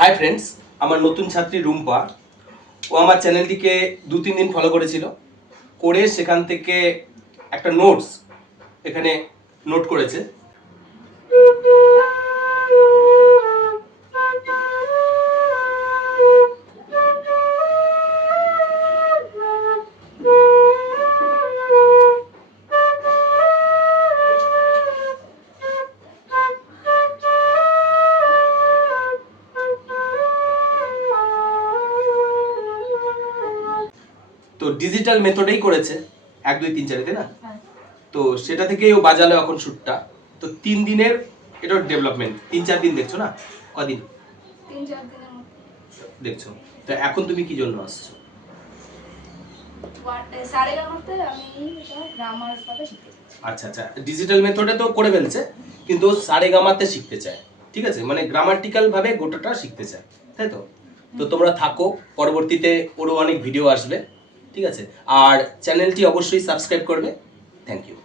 Hi friends, আমার নতুন ছাত্রী রুম্পা, ও আমার চ্যানেলটিকে 2-3 দিন ফলো করেছিল, করে সেখান থেকে একটা নোটস এখানে নোট করেছে। তো ডিজিটাল মেথডেই করেছে 1 2 3 4 তাই না? তো সেটা থেকেই ও বাজালো এখন সুরটা। তো 3 দিনের এটা ডেভেলপমেন্ট, 3-4 দিন দেখছো না? কদিন 3-4 দিনের মতো দেখছো। তো এখন তুমি কি জন্য আসছো? সারেগামাতে আমি এটা গ্রামার ভাবে শিখতে চাই। আচ্ছা আচ্ছা, ডিজিটাল মেথডে তো করে ফেলছে, কিন্তু ও সারেগামাতে শিখতে চায়। ঠিক আছে, মানে গ্রামাটিক্যাল ভাবে গোটাটা শিখতে চায়, তাই তো? তো তোমরা থাকো, পরবর্তীতে ওরও অনেক ভিডিও আসবে। ঠিক আছে, আর চ্যানেলটি অবশ্যই সাবস্ক্রাইব করবে। Thank you.